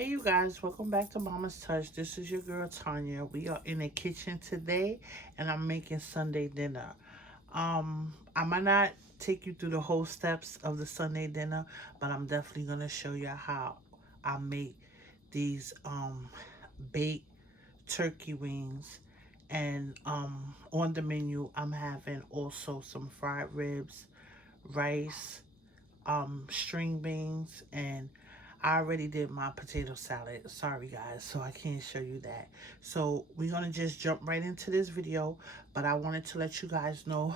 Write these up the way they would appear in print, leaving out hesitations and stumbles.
Hey you guys, welcome back to Mama's Touch. This is your girl Tanya. We are in the kitchen today and I'm making Sunday dinner. I might not take you through the whole steps of the Sunday dinner, but I'm definitely gonna show you how I make these baked turkey wings. And on the menu I'm having also some fried ribs, rice, string beans, and I already did my potato salad. Sorry guys, so I can't show you that. So we're gonna just jump right into this video, but I wanted to let you guys know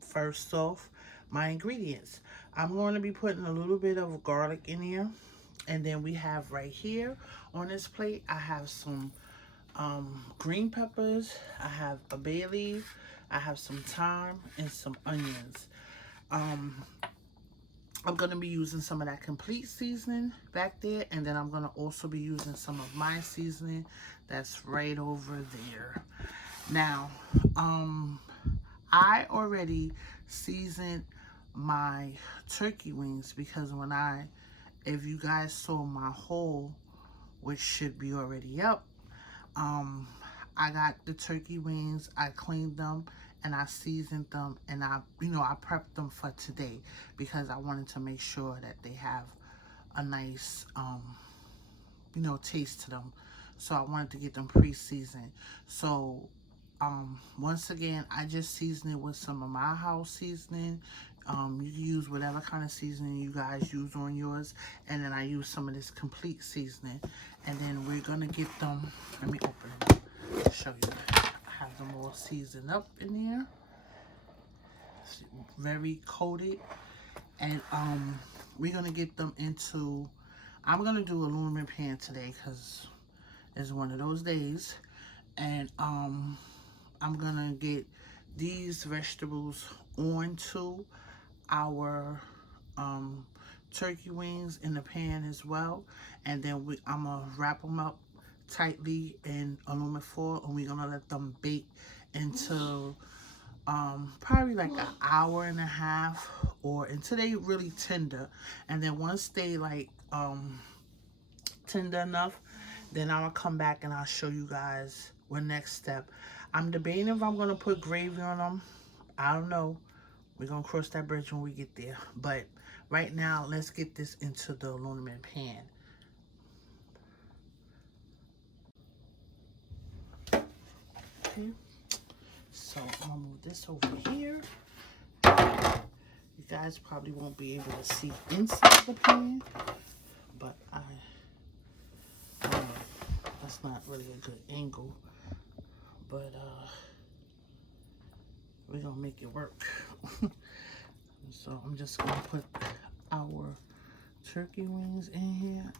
first off my ingredients. I'm going to be putting a little bit of garlic in here, and then we have right here on this plate I have some green peppers, I have a bay leaf, I have some thyme, and some onions. I'm going to be using some of that complete seasoning back there, and then I'm going to also be using some of my seasoning that's right over there. Now, I already seasoned my turkey wings because if you guys saw my haul, which should be already up, I got the turkey wings, I cleaned them, and I seasoned them, and I prepped them for today because I wanted to make sure that they have a nice, taste to them. So I wanted to get them pre-seasoned. So, once again, I just seasoned it with some of my house seasoning. You can use whatever kind of seasoning you guys use on yours. And then I use some of this complete seasoning. And then we're going to get them, let me open it up, show you. I have them all seasoned up in there. It's very coated. And we're going to get them into, I'm going to do aluminum pan today because it's one of those days. And I'm going to get these vegetables onto our turkey wings in the pan as well, and then I'm gonna wrap them up tightly in aluminum foil, and we're gonna let them bake until probably like an hour and a half, or until they really tender. And then once they like tender enough, then I'll come back and I'll show you guys what next step. I'm debating if I'm gonna put gravy on them. I don't know. We're going to cross that bridge when we get there. But right now, let's get this into the aluminum pan. Okay. So I'm going to move this over here. You guys probably won't be able to see inside the pan. But that's not really a good angle. But we're going to make it work. So I'm just going to put our turkey wings in here.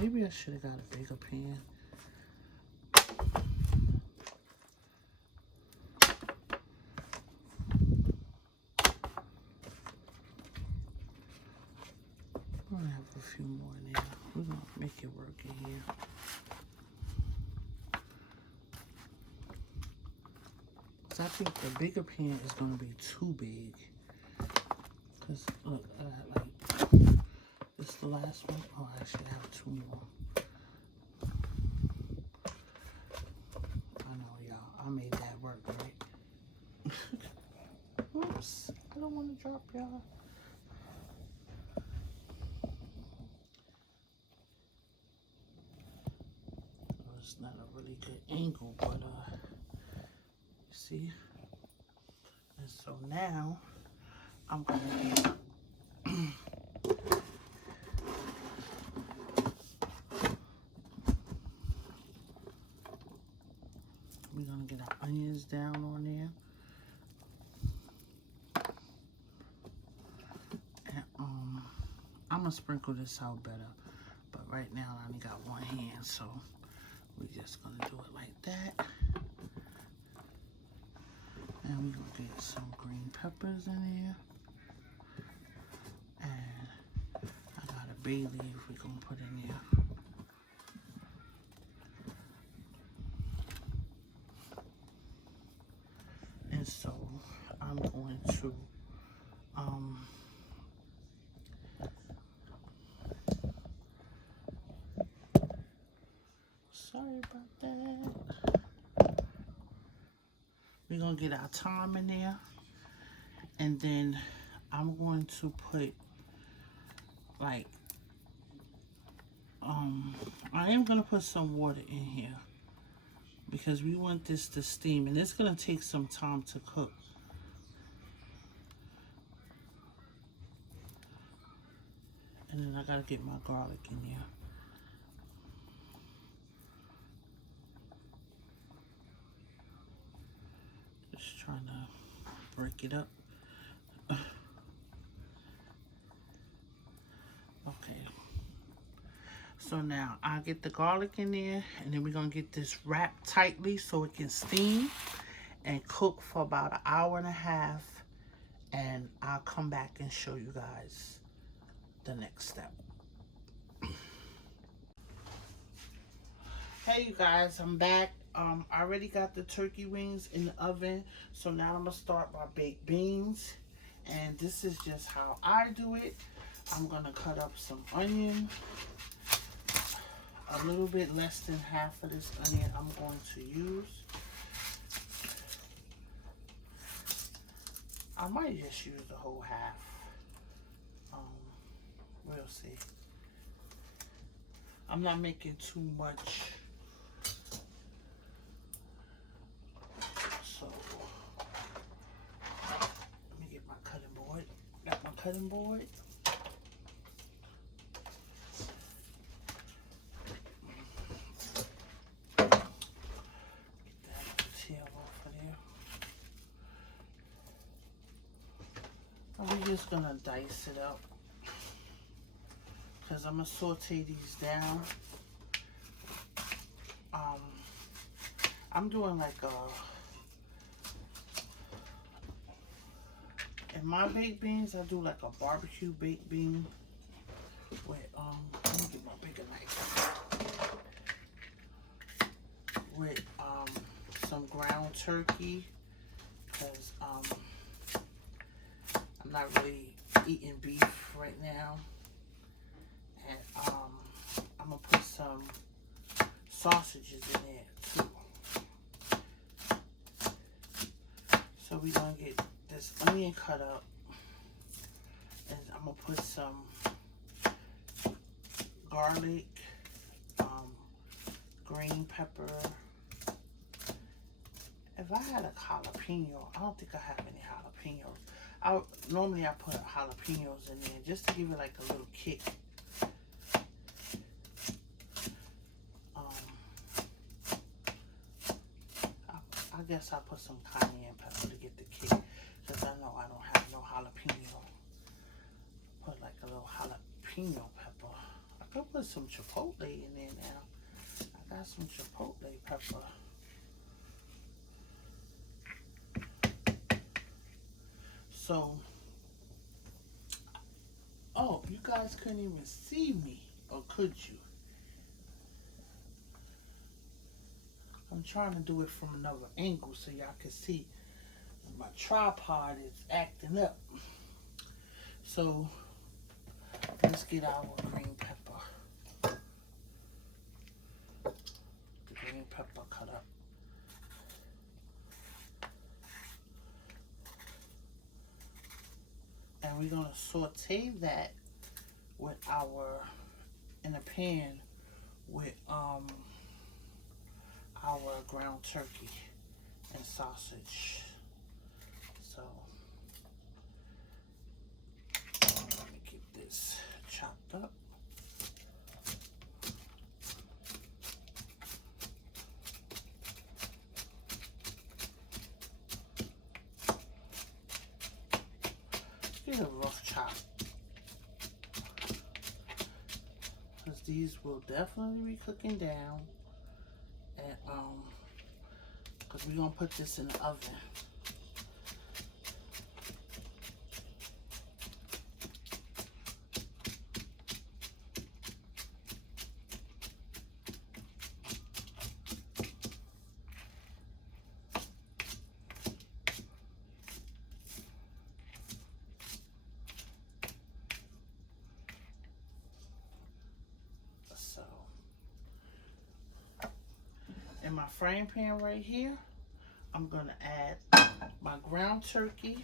Maybe I should have got a bigger pan. I'm going to have a few more in there. We're going to make it work in here. So I think the bigger pan is going to be too big. Because, look, this is the last one. Oh, I actually have two more. I know, y'all. I made that work, right? Oops. I don't want to drop y'all. It's not a really good angle, but, see? And so now, I'm going to get we're going to get our onions down on there. And I'm going to sprinkle this out better. But right now, I only got one hand, so we're just going to do it like that. And we're going to get some green peppers in there. And I got a bay leaf we're going to put in there. And so I'm going to Sorry about that. We're going to get our thyme in there. And then I'm going to put like, I am going to put some water in here because we want this to steam. And it's going to take some time to cook. And then I got to get my garlic in there. Just trying to break it up. Okay. So now I'll get the garlic in there, and then we're going to get this wrapped tightly so it can steam and cook for about an hour and a half. And I'll come back and show you guys the next step. Hey you guys, I'm back. I already got the turkey wings in the oven. So now I'm going to start my baked beans. And this is just how I do it. I'm going to cut up some onion. A little bit less than half of this onion I'm going to use. I might just use the whole half. We'll see. I'm not making too much. So, let me get my cutting board. Got my cutting board. Get that tail off of there. And we're just gonna dice it up. Because I'm going to saute these down. I'm doing like in my baked beans, I do like a barbecue baked bean with, let me get my bigger knife. With, some ground turkey. Because, I'm not really eating beef right now. And I'm gonna put some sausages in there too. So we're gonna get this onion cut up, and I'm gonna put some garlic, green pepper. If I had a jalapeno, I don't think I have any jalapenos. Normally I put jalapenos in there just to give it like a little kick. I guess I'll put some cayenne pepper to get the kick, because I know I don't have no jalapeno. Put like a little jalapeno pepper. I could put some chipotle in there now. I got some chipotle pepper. So, oh, you guys couldn't even see me, or could you? I'm trying to do it from another angle so y'all can see. My tripod is acting up. So let's get our green pepper. The green pepper cut up. And we're gonna saute that with in a pan with our ground turkey and sausage. So let me get this chopped up. Get a rough chop, because these will definitely be cooking down. And because we're gonna put this in the oven. in my frying pan right here, I'm going to add my ground turkey.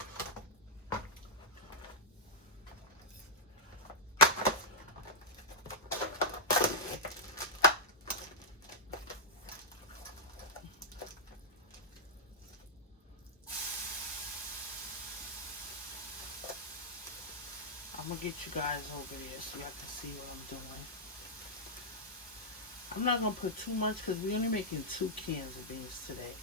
I'm going to get you guys over there so y'all can see what I'm doing. I'm not going to put too much because we're only making 2 cans of beans today.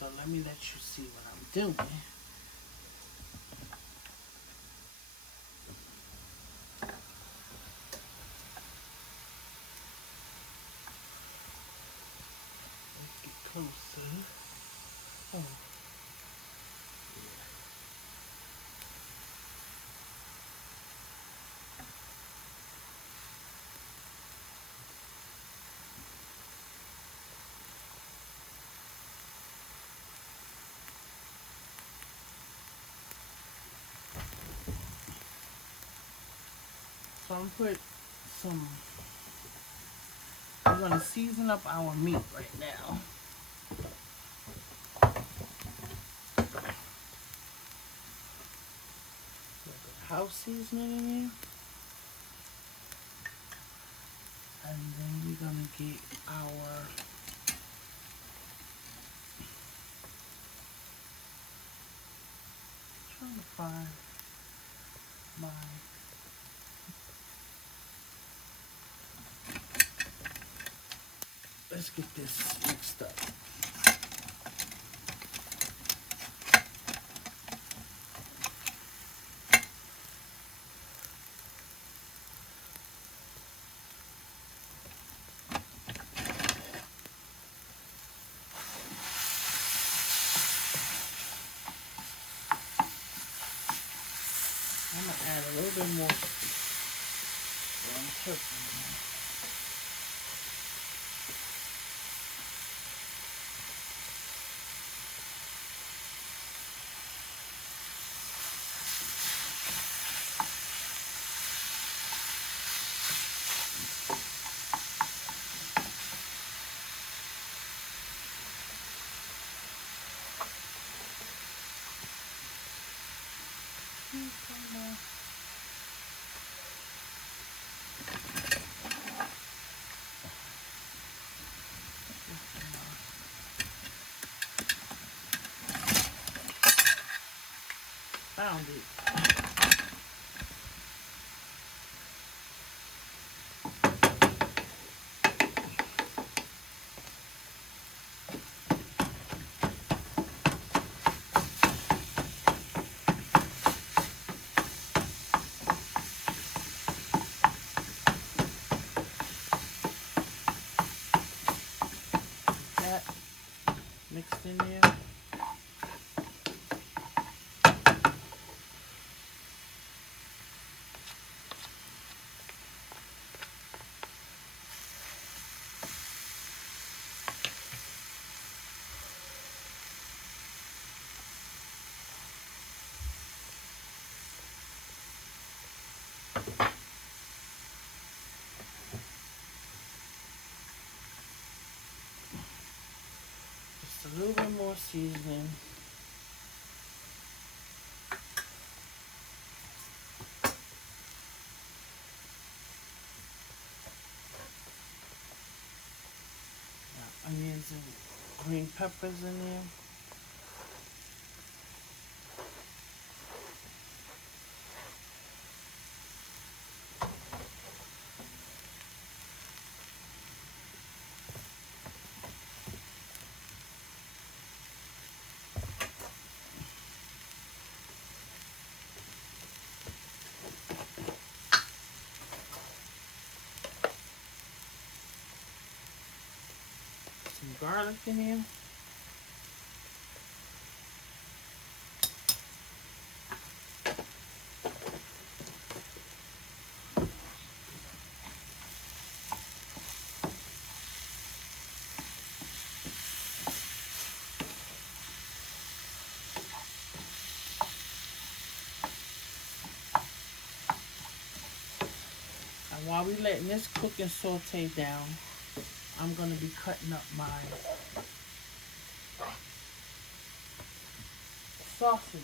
So let me let you see what I'm doing. Let's get closer. Oh. So I'm put some, we're going to season up our meat right now. House seasoning in here. And then we're going to get our trying to find my let's get this mixed up. I'm going to add a little bit more ground turkey. Found it. That mixed in there. Just a little bit more seasoning. Onions and green peppers in there. Some garlic in here. while we letting this cook and saute down, I'm going to be cutting up my sausages.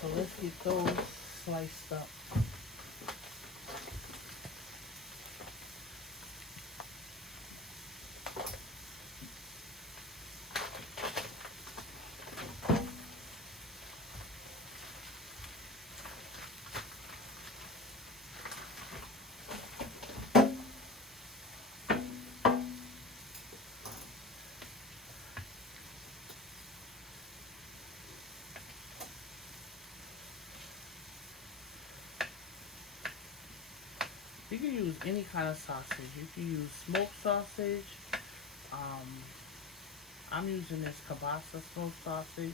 So let's get those sliced up. You can use any kind of sausage. You can use smoked sausage. Um, I'm using this kielbasa smoked sausage.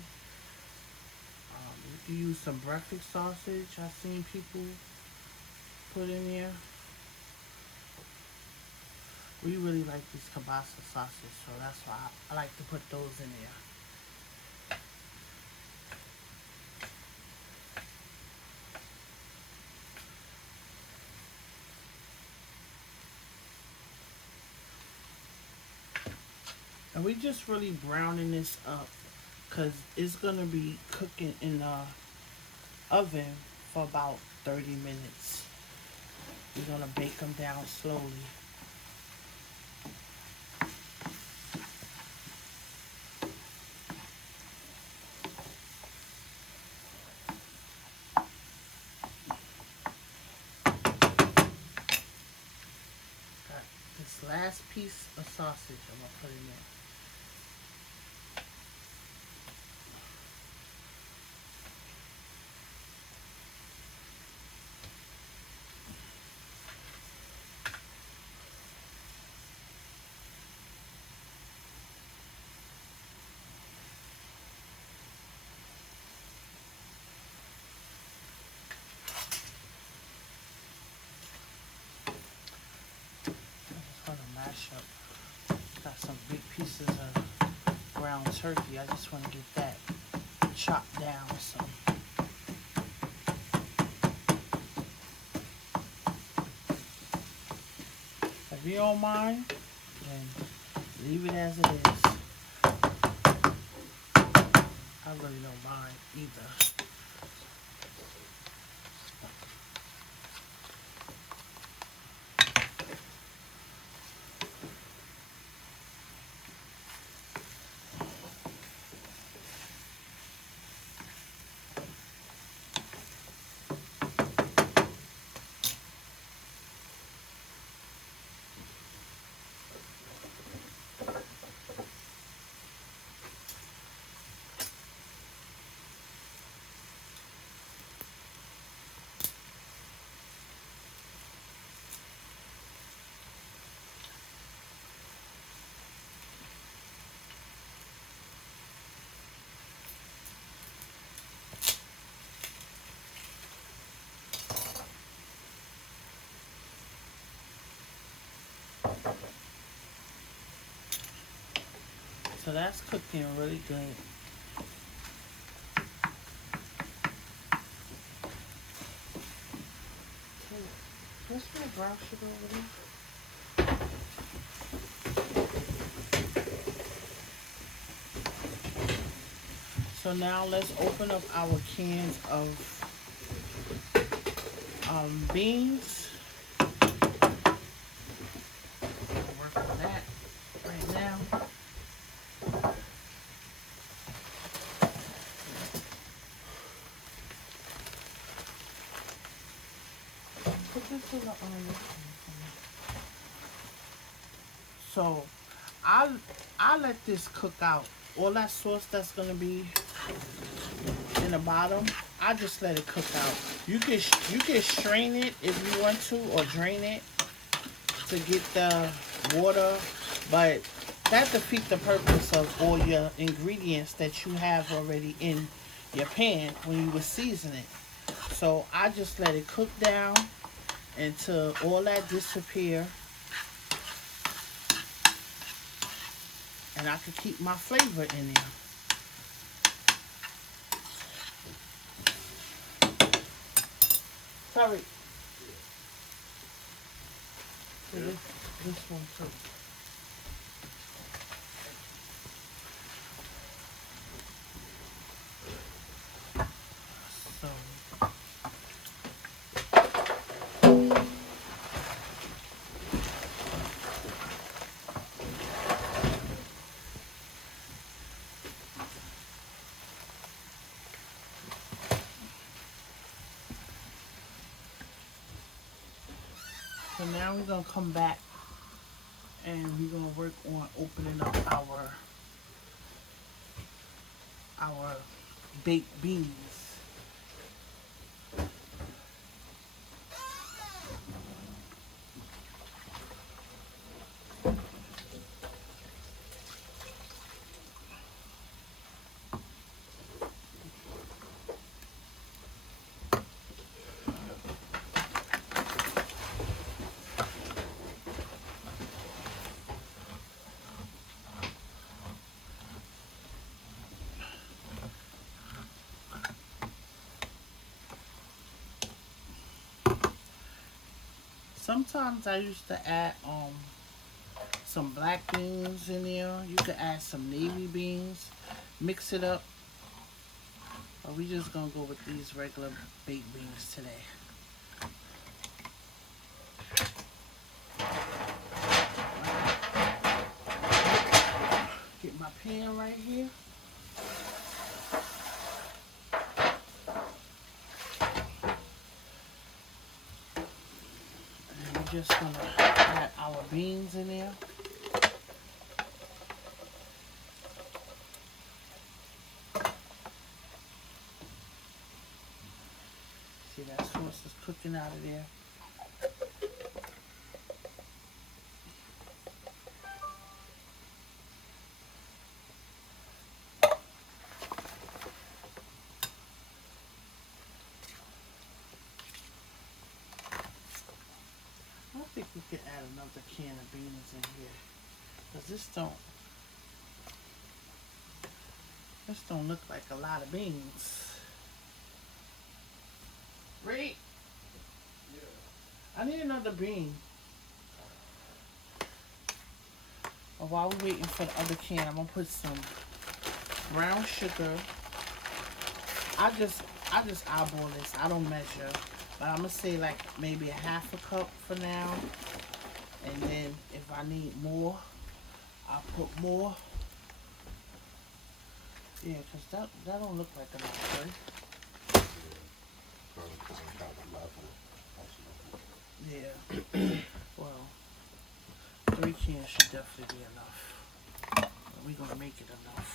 You can use some breakfast sausage. I've seen people put in there. We really like this kielbasa sausage, so that's why I like to put those in there. And we just really browning this up because it's going to be cooking in the oven for about 30 minutes. We're going to bake them down slowly. Got this last piece of sausage I'm going to put in there. I'm just going to mash up. Got some big pieces of ground turkey. I just want to get that chopped down some. If you don't mind, then leave it as it is. I really don't mind either. So that's cooking really good. What's my brown sugar over there? So now let's open up our cans of beans. I'll work on that right now. Put this in the So I let this cook out. All that sauce that's gonna be in the bottom, I just let it cook out. You can strain it if you want to, or drain it to get the water, but that defeats the purpose of all your ingredients that you have already in your pan when you were seasoning. So I just let it cook down until all that disappear, and I could keep my flavor in there. Sorry. Yeah. This one too. So now we're gonna come back and we're gonna work on opening up our baked beans. Sometimes I used to add some black beans in there. You could add some navy beans, mix it up. But we just gonna go with these regular baked beans today. Get my pan right here. And we're just gonna add our beans in there. See, that sauce is cooking out of there. I think we could add another can of beans in here. Because this don't look like a lot of beans. Right? I need another bean. But while we're waiting for the other can, I'm gonna put some brown sugar. I just eyeball this. I don't measure. But I'm gonna say like maybe a half a cup for now. And then if I need more, I'll put more. Yeah, because that don't look like enough, right? Yeah. Well, 3 cans should definitely be enough. We're going to make it enough.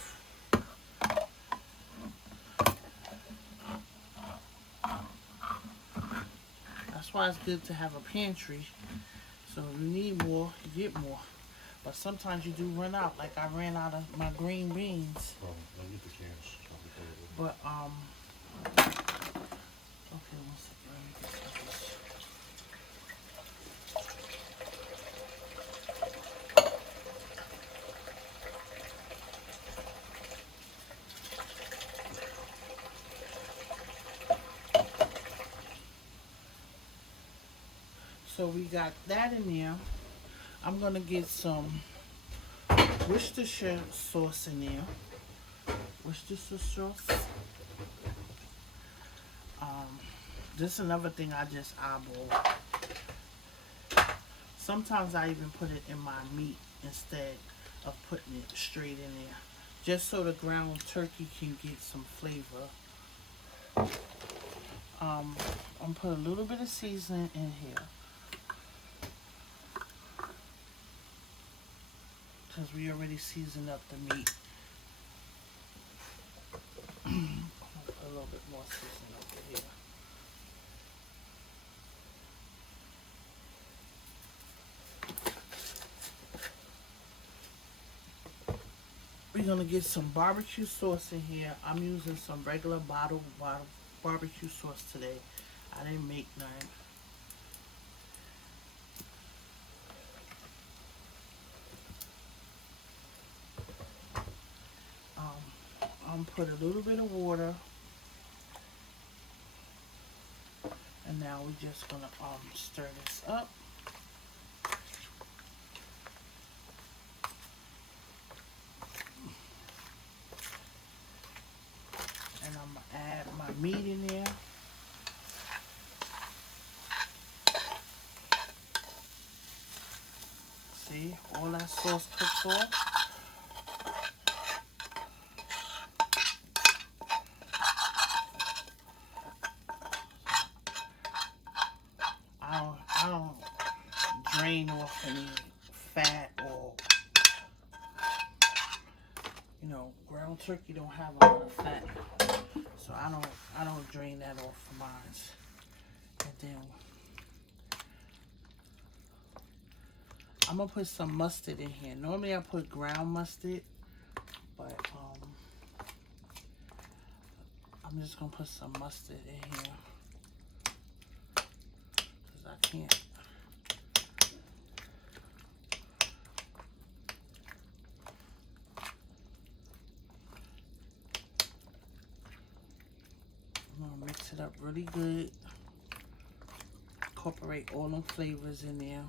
That's why it's good to have a pantry. So if you need more, you get more. But sometimes you do run out. Like I ran out of my green beans. Oh, don't get the cans. But, okay, one second. Let me get some of this. So we got that in there. I'm going to get some Worcestershire sauce in there. Worcestershire sauce. This is another thing I just eyeball. Sometimes I even put it in my meat instead of putting it straight in there. Just so the ground turkey can get some flavor. I'm going to put a little bit of seasoning in here. Because we already seasoned up the meat. Put a little bit more seasoning over here. We're going to get some barbecue sauce in here. I'm using some regular bottled barbecue sauce today. I didn't make none. I'm put a little bit of water. And now now we're just gonna stir this up. And I'm gonna add my meat in there. See, all that sauce cooks off. I don't drain off any fat, or you know, ground turkey don't have a lot of fat, so I don't drain that off for mine. And then I'm gonna put some mustard in here. Normally I put ground mustard, but I'm just gonna put some mustard in here because I can't. I'm gonna mix it up really good. Incorporate all them flavors in there.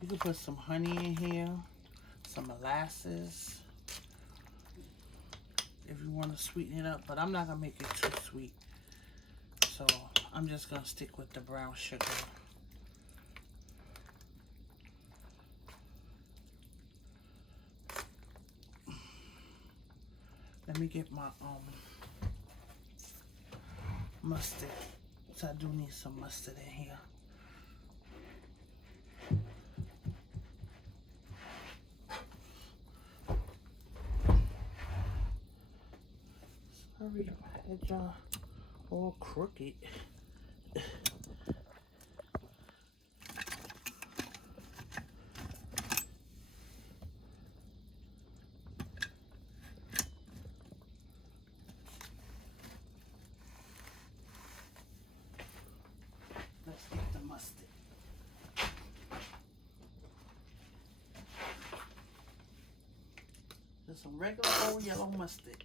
You can put some honey in here, some molasses, if you want to sweeten it up, but I'm not gonna make it too sweet. So I'm just gonna stick with the brown sugar. Let me get my mustard. So I do need some mustard in here. Sorry if I had y'all all crooked. Let's get the mustard. Just some regular old yellow mustard.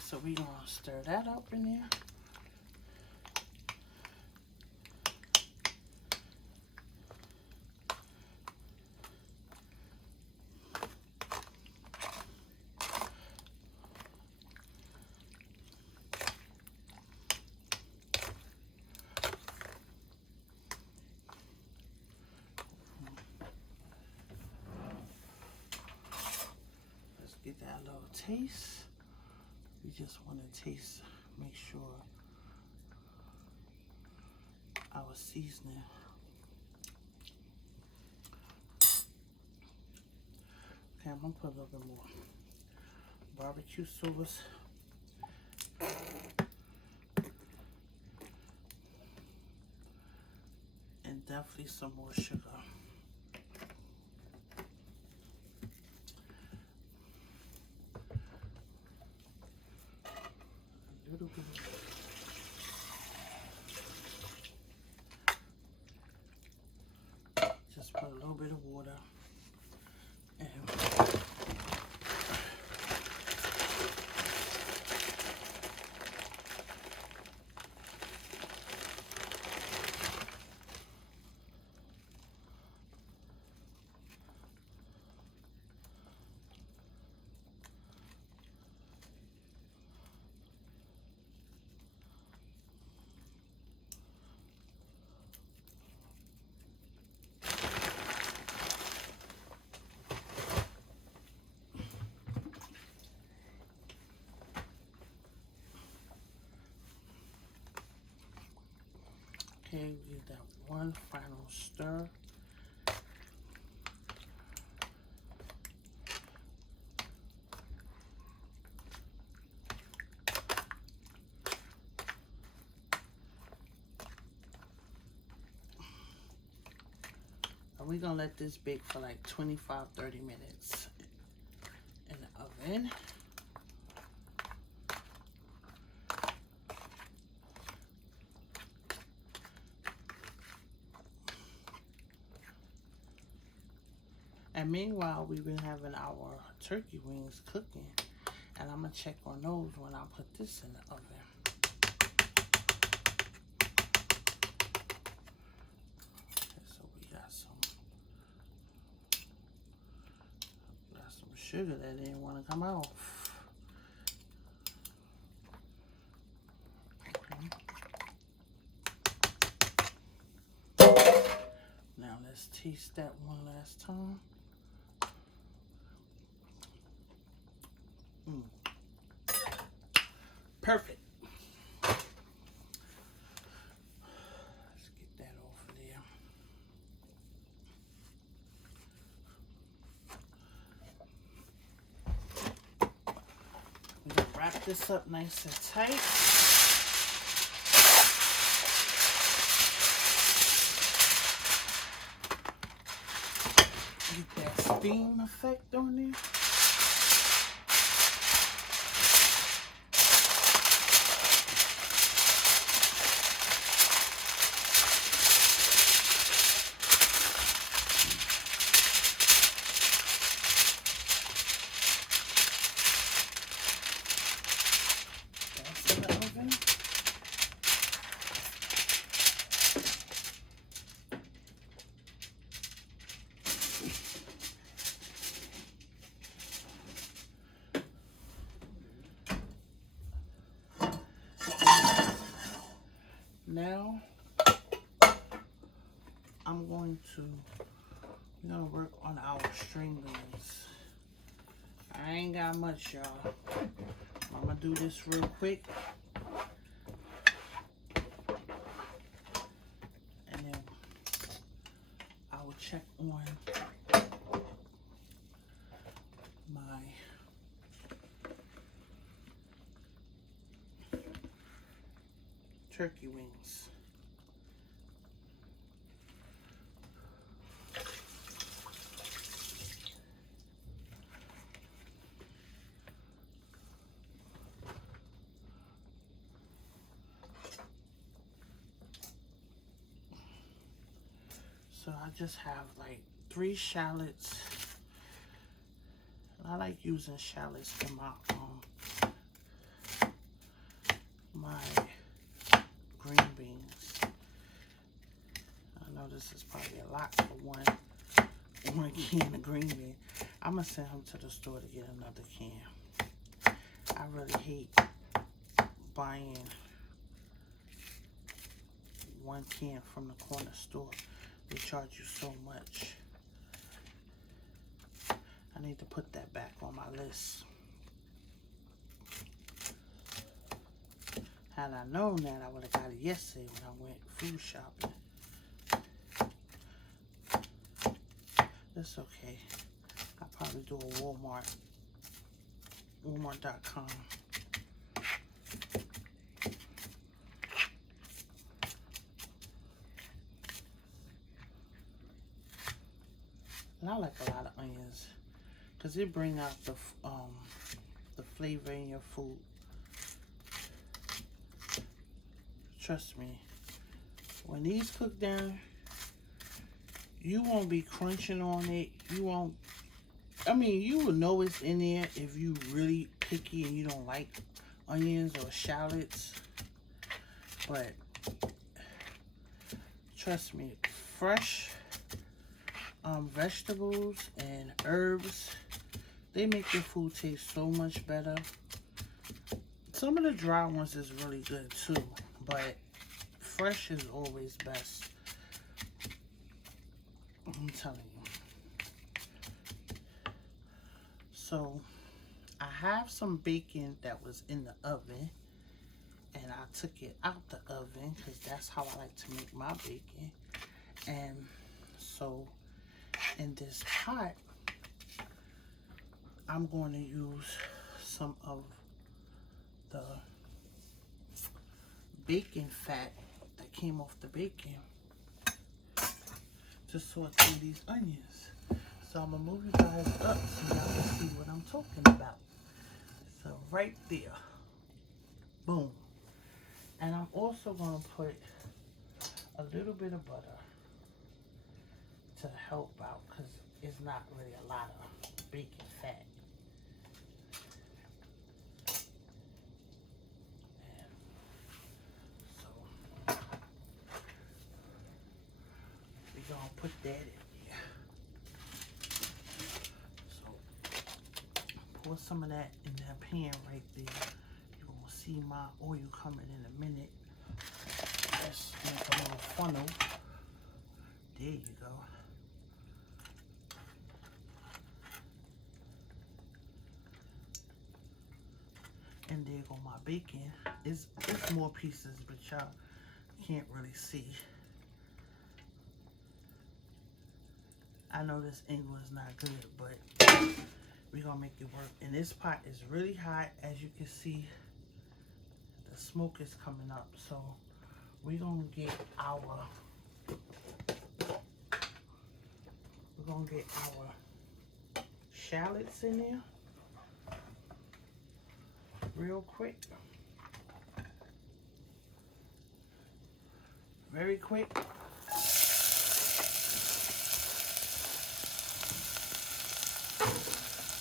So we're going to stir that up in there. Let's get that little taste. We just want to taste, make sure our seasoning. Okay, I'm going to put a little bit more barbecue sauce. And definitely some more sugar. A little bit. Just put a little bit of water. And okay, give that one final stir. we're going to let this bake for like 25-30 minutes in the oven. And meanwhile, we've been having our turkey wings cooking. And I'm going to check on those when I put this in the oven. Okay, so we got some sugar that didn't want to come off. Now let's taste that one last time. Perfect. Let's get that off of there. We're gonna wrap this up nice and tight. Get that steam effect on there. Now, we're gonna work on our string beans. I ain't got much, y'all. I'm gonna do this real quick. And then I will check on my turkey wings. So I just have like 3 shallots. I like using shallots in my green beans. I know this is probably a lot for one can of green beans. I'm gonna send him to the store to get another can. I really hate buying 1 can from the corner store. They charge you so much. I need to put that back on my list. Had I known that, I would have got it yesterday when I went food shopping. That's okay. I'll probably do a Walmart.com. And I like a lot of onions because it bring out the flavor in your food. Trust me, when these cook down, you won't be crunching on it. You won't. I mean, you will know it's in there if you really picky and you don't like onions or shallots. But trust me, fresh vegetables and herbs, they make your food taste so much better. Some of the dry ones is really good too, but fresh is always best. I'm telling you. So I have some bacon that was in the oven, and I took it out the oven because that's how I like to make my bacon. And so in this pot, I'm going to use some of the bacon fat that came off the bacon. to saute these onions. So I'm going to move you guys up so y'all can see what I'm talking about. So right there. Boom. And I'm also going to put a little bit of butter to help out because it's not really a lot of bacon fat. And so we're going to put that in there. So pour some of that in that pan right there. You're going to see my oil coming in a minute. Let's make a little funnel. There you go. And there go my bacon. It's more pieces, but y'all can't really see. I know this angle is not good, but we're gonna make it work. And this pot is really hot, as you can see. The smoke is coming up, so we're gonna get our shallots in there real quick. Very quick.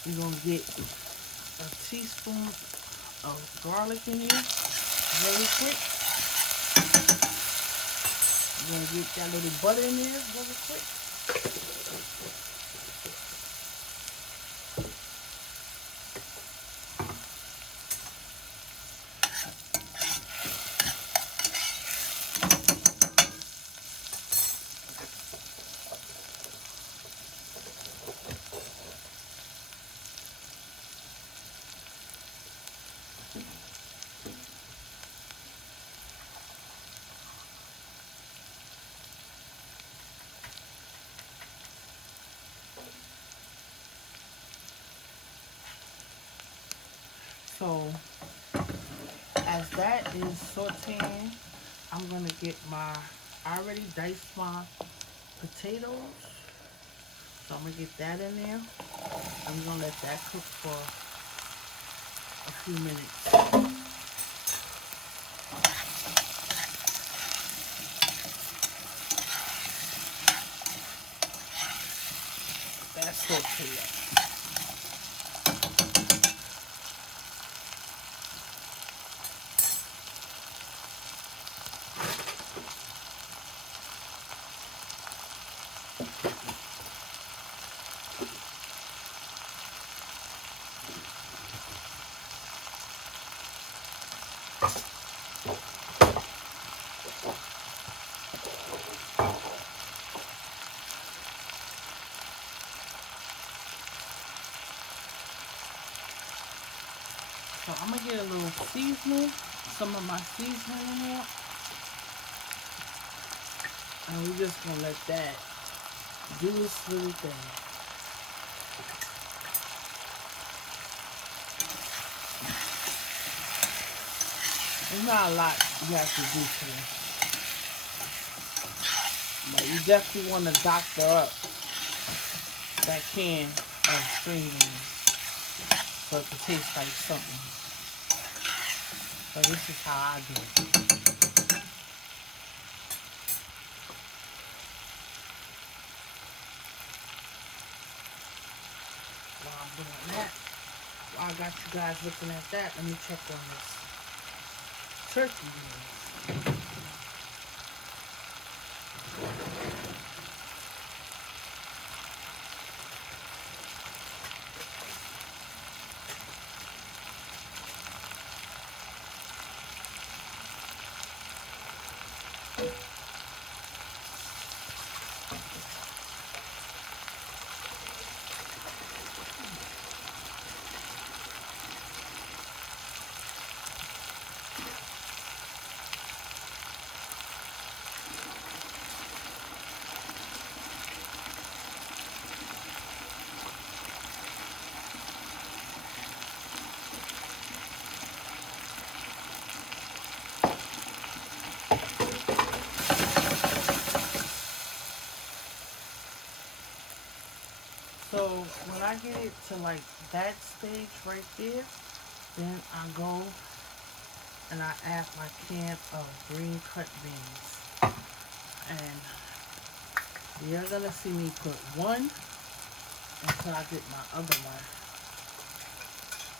We're gonna get a teaspoon of garlic in here very quick. We're gonna get that little butter in there very quick. So as that is sauteing, I'm gonna get I already diced my potatoes. So I'm gonna get that in there. I'm gonna let that cook for a few minutes. That's sauteed. So I'm gonna get a little seasoning, some of my seasoning in there. And we're just gonna let that do its little thing. There's not a lot you have to do to this. But you definitely want to doctor up that can of string beans so it can taste like something. So this is how I do it. While I'm doing that, while I got you guys looking at that, let me check on this turkey beans. when I get it to like that stage right there, then I go and I add my can of green cut beans. And you're gonna see me put one until I get my other one.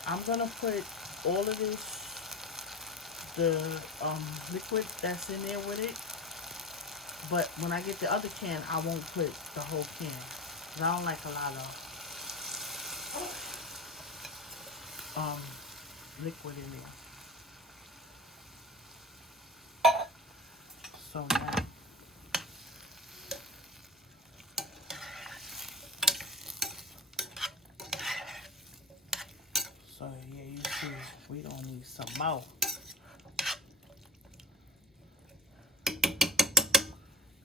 I'm gonna put all of this, the liquid that's in there with it. But when I get the other can, I won't put the whole can. 'Cause I don't like a lot of liquid in there. So now, so yeah, you see, we don't need some more.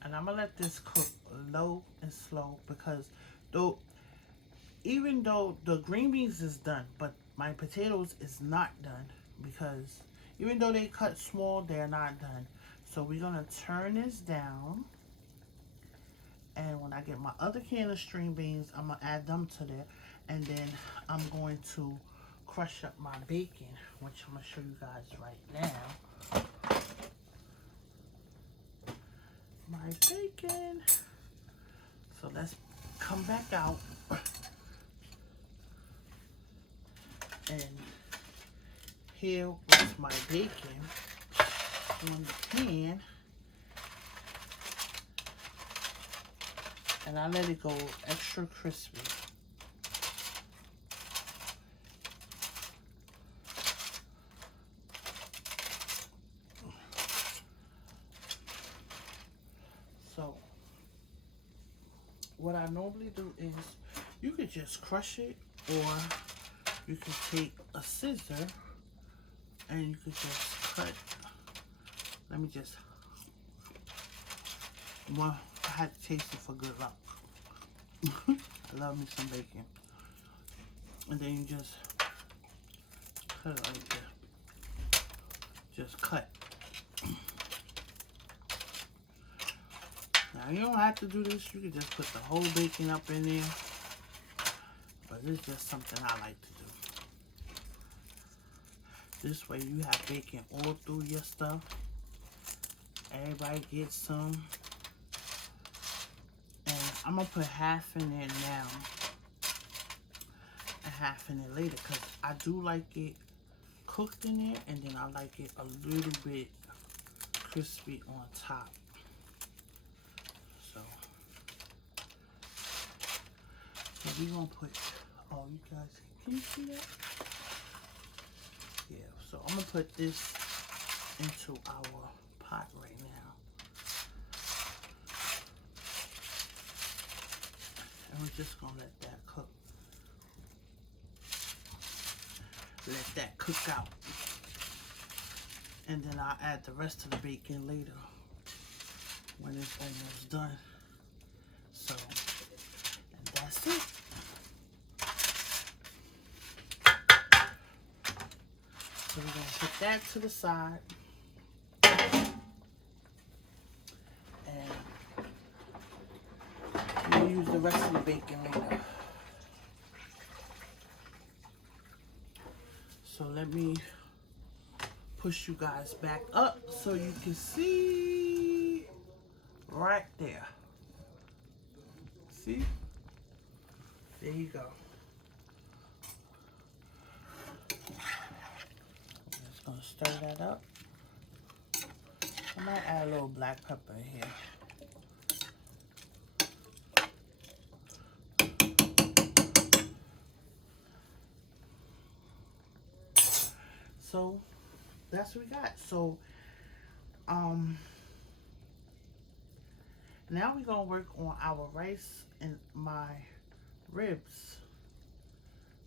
And I'm gonna let this cook low and slow because even though the green beans is done, but my potatoes is not done because even though they cut small, they're not done. So we're gonna turn this down. And when I get my other can of string beans, I'm gonna add them to there. And then I'm going to crush up my bacon, which I'm gonna show you guys right now. My bacon. So let's come back out. And here was my bacon on the pan. And I let it go extra crispy. So what I normally do is you could just crush it, or you can take a scissor and you could just cut. Let me just, well, I had to taste it for good luck. I love me some bacon. And then you just cut it like that. Just cut. Now you don't have to do this. You can just put the whole bacon up in there. But it's just something I like to do. This way you have bacon all through your stuff. Everybody gets some. And I'm going to put half in there now. And half in there later. Because I do like it cooked in there. And then I like it a little bit crispy on top. So we're going to put, oh, you guys, can you see that? Yeah, so I'm going to put this into our pot right now. And we're just going to let that cook. Let that cook out. And then I'll add the rest of the bacon later when it's almost done. So, and that's it. So we're going to put that to the side. And we'll use the rest of the bacon later. So let me push you guys back up so you can see right there. See? There you go. Just gonna stir that up. I might add a little black pepper in here. So that's what we got. So now we're gonna work on our rice and my ribs.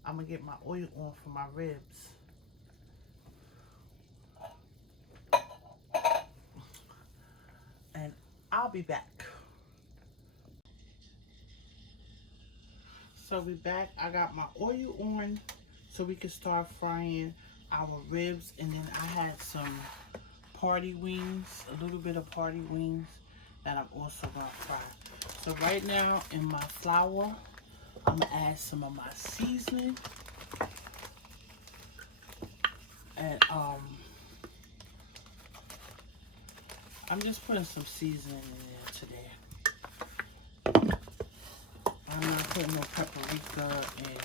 I'm gonna get my oil on for my ribs. And I'll be back. So we back. I got my oil on so we can start frying our ribs. And then I had some party wings, a little bit of party wings that I'm also gonna fry. So right now in my flour, I'm gonna add some of my seasoning, and I'm just putting some seasoning in there today. I'm not putting no paprika and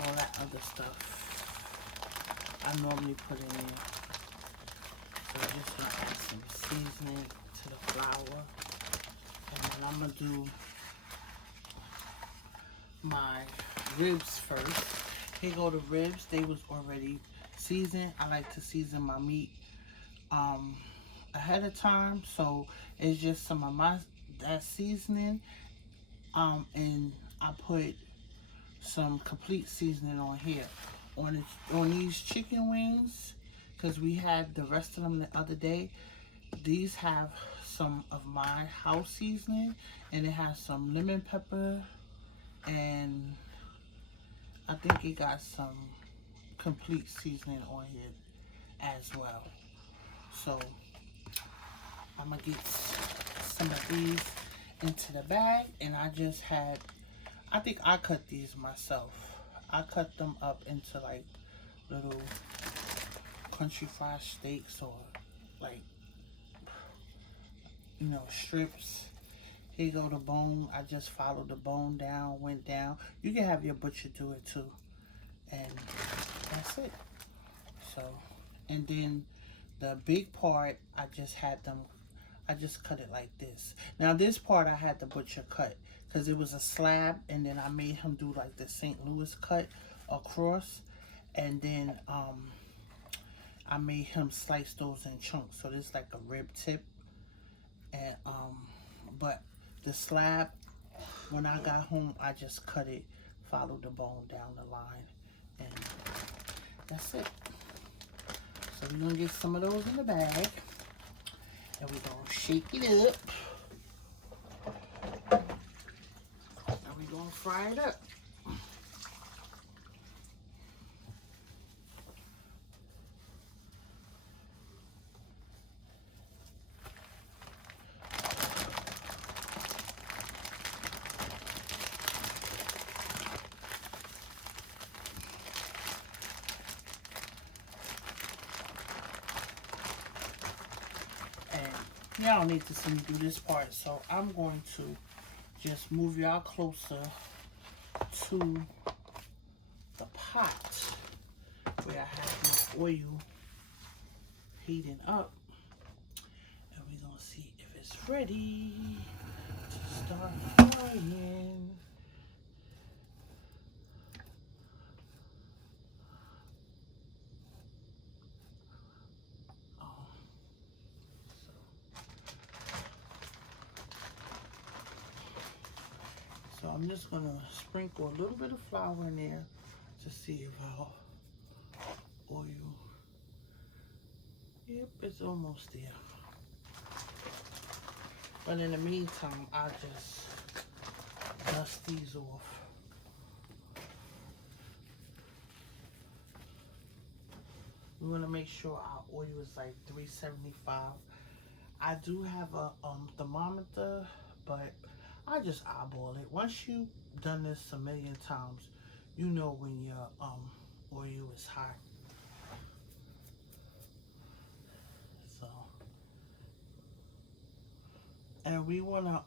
all that other stuff I normally put in there. So I'm just gonna add some seasoning to the flour, and then I'm gonna do my ribs first. Here go the ribs. They was already seasoned. I like to season my meat ahead of time, so it's just some of that seasoning, and I put some complete seasoning on here on these chicken wings, because we had the rest of them the other day. These have some of my house seasoning, and it has some lemon pepper, and I think it got some complete seasoning on here as well. So I'm gonna get some of these into the bag, and I think I cut these myself. I cut them up into like little country fried steaks, or like, you know, strips. Here you go the bone. I just followed the bone down, went down. You can have your butcher do it too. And that's it. So, and then the big part, I just cut it like this. Now this part I had the butcher cut because it was a slab, and then I made him do like the St. Louis cut across, and then I made him slice those in chunks. So this is like a rib tip, and but the slab, when I got home, I just cut it, followed the bone down the line, and that's it. So we're gonna get some of those in the bag, and we're gonna shake it up, and we're gonna fry it up. Y'all don't need to see me do this part, so I'm going to just move y'all closer to the pot where I have my oil heating up, and we're gonna see if it's ready to start frying. So I'm just gonna sprinkle a little bit of flour in there to see if our oil, yep, it's almost there. But in the meantime, I'll just dust these off. We want to make sure our oil is like 375. I do have a thermometer, but I just eyeball it. Once you've done this a million times, you know when your oil is hot. So, and we wanna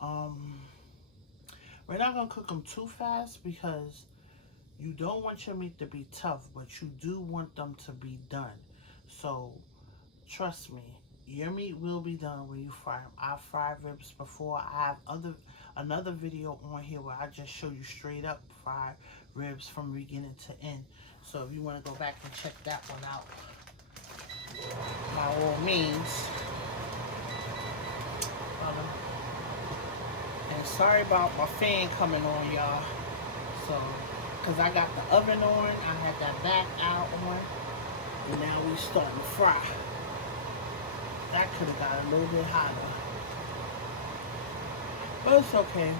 we're not gonna cook them too fast because you don't want your meat to be tough, but you do want them to be done. So trust me, your meat will be done when you fry them. I fried ribs before. I have another video on here where I just show you straight up fried ribs from beginning to end. So if you want to go back and check that one out, by all means. And sorry about my fan coming on, y'all. So, because I got the oven on, I had that back out on, and now we starting to fry. That could have got a little bit hotter, but it's okay.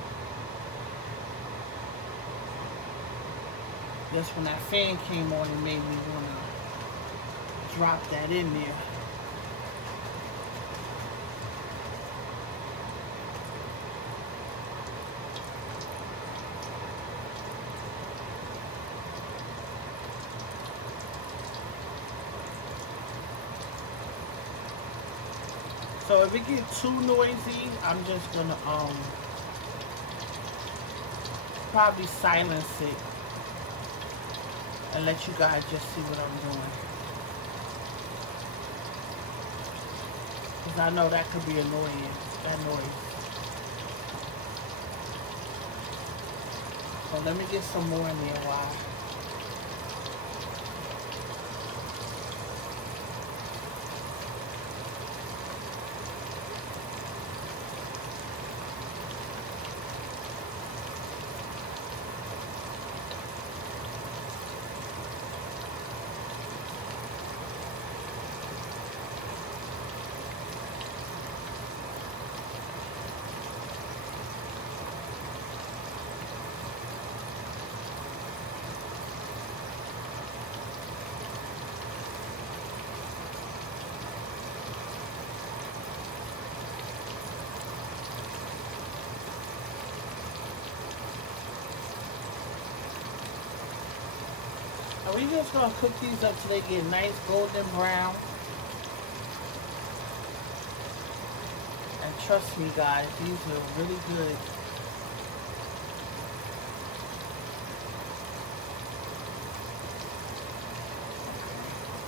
Just when that fan came on, it made me want to drop that in there. So if it gets too noisy, I'm just gonna probably silence it and let you guys just see what I'm doing. Because I know that could be annoying, that noise. So let me get some more in there while. And we just gonna cook these up till they get nice golden brown. And trust me guys, these are really good.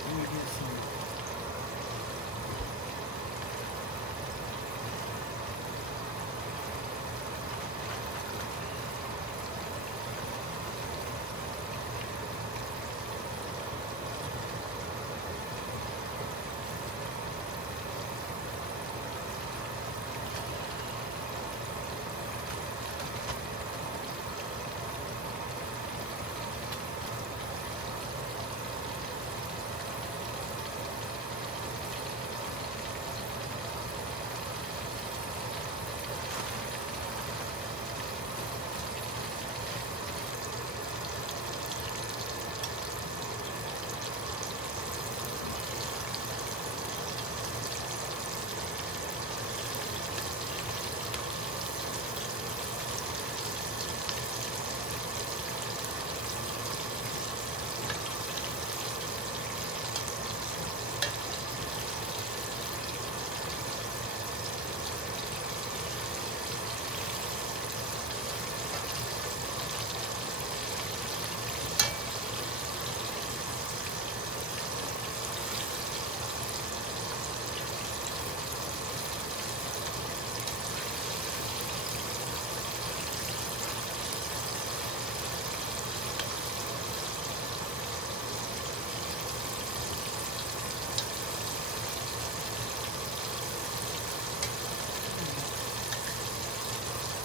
Let me get some.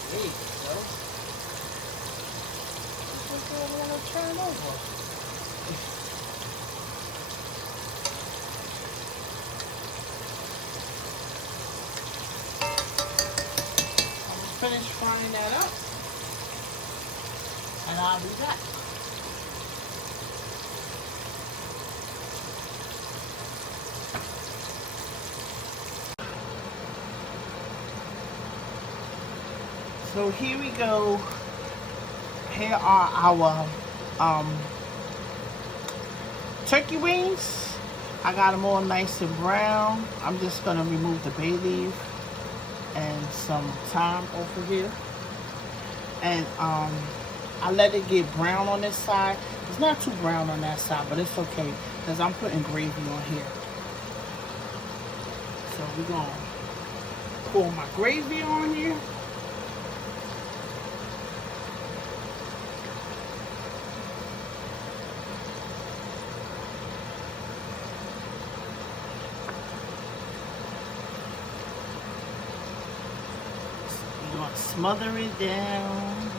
There you go. This is what I want to turn over. I'm going to finish frying that up. And I'll be back. So here we go. Here are our turkey wings. I got them all nice and brown. I'm just gonna remove the bay leaf and some thyme off of here. And I let it get brown on this side. It's not too brown on that side, but it's okay because I'm putting gravy on here. So we're gonna pour my gravy on here. We're gonna smother it down.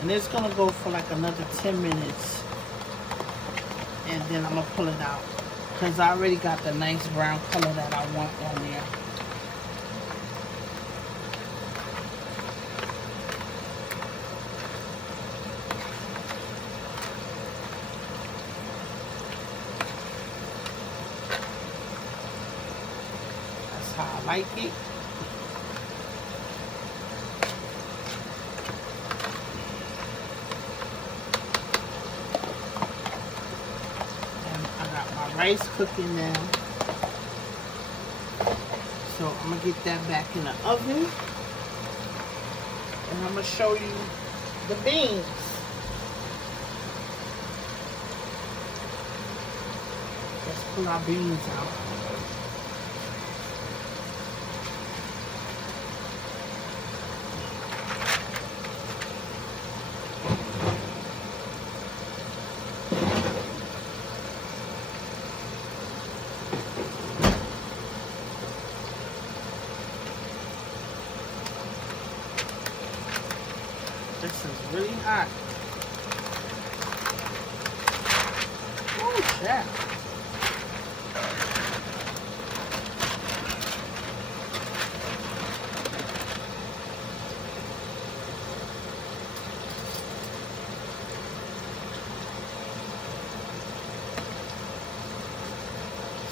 And it's gonna go for like another 10 minutes. And then I'm gonna pull it out. Because I already got the nice brown color that I want on there. That's how I like it. rice cooking now. So I'm gonna get that back in the oven. And I'm gonna show you the beans. Let's pull our beans out. This is really hot. Oh, yeah.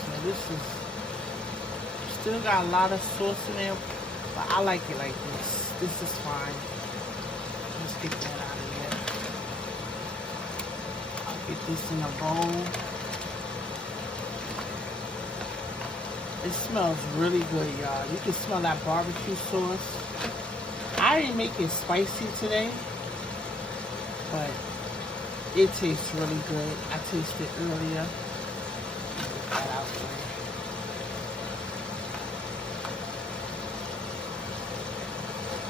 So this is still got a lot of sauce in there, but I like it like this. This is fine. Let's get that out of there. I'll get this in a bowl. It smells really good, y'all. You can smell that barbecue sauce. I didn't make it spicy today, but it tastes really good. I tasted it earlier. Get that out there.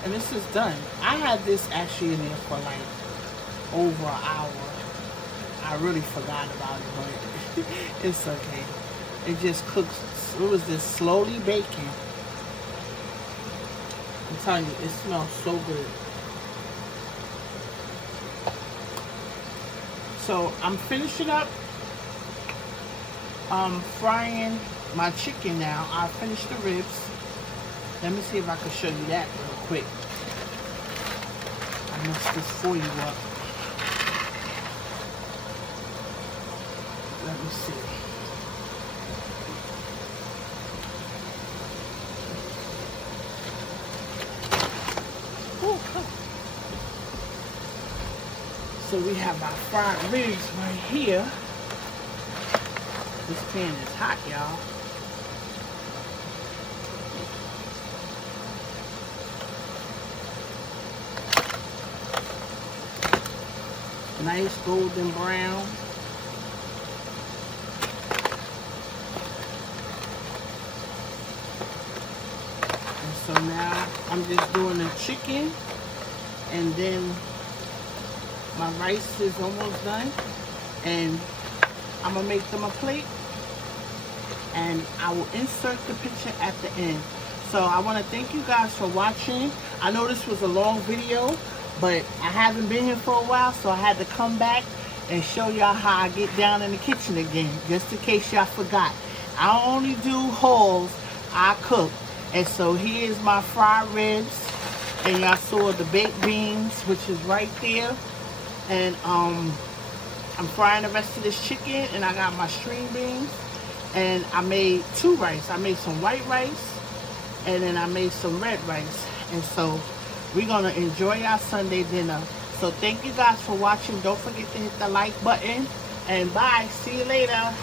And this is done. I had this actually in there for like over an hour. I really forgot about it, but it's okay. It just cooks. It was just slowly baking. I'm telling you, it smells so good. So I'm finishing up frying my chicken now. I finished the ribs. Let me see if I can show you that real quick. I messed this for you up. Let me see. Ooh, come. So we have our fried ribs right here. This pan is hot, y'all. Nice golden brown. And so now I'm just doing the chicken, and then my rice is almost done, and I'm gonna make them a plate, and I will insert the picture at the end. So I want to thank you guys for watching. I know this was a long video, but I haven't been here for a while, so I had to come back and show y'all how I get down in the kitchen again, just in case y'all forgot. I don't only do hauls, I cook. And so here's my fried ribs, and y'all saw the baked beans, which is right there. And I'm frying the rest of this chicken, and I got my string beans, and I made two rice. I made some white rice, and then I made some red rice. And so we're gonna enjoy our Sunday dinner. So thank you guys for watching. Don't forget to hit the like button, and bye. See you later.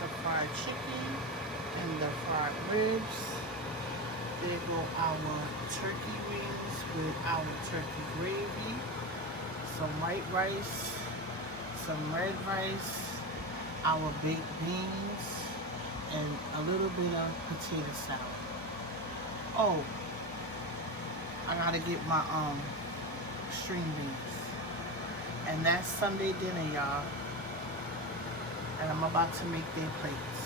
The fried chicken and the fried ribs. There go our turkey wings with our turkey gravy, some white rice, some red rice, our baked beans, and a little bit of potato salad. Oh, I gotta get my string beans. And that's Sunday dinner, y'all. And I'm about to make their plates.